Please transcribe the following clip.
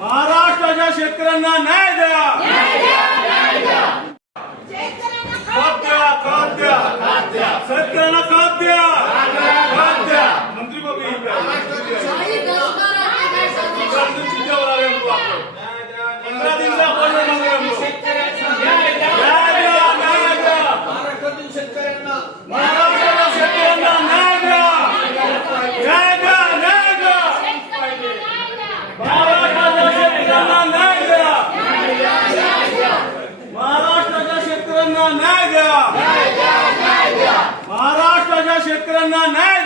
महाराष्ट्राच्या शेतकऱ्यांना न्याय द्या। शेतकऱ्यांना खत द्या। मंत्री को भी महाराष्ट्राच्या शेतकऱ्यांना न्याय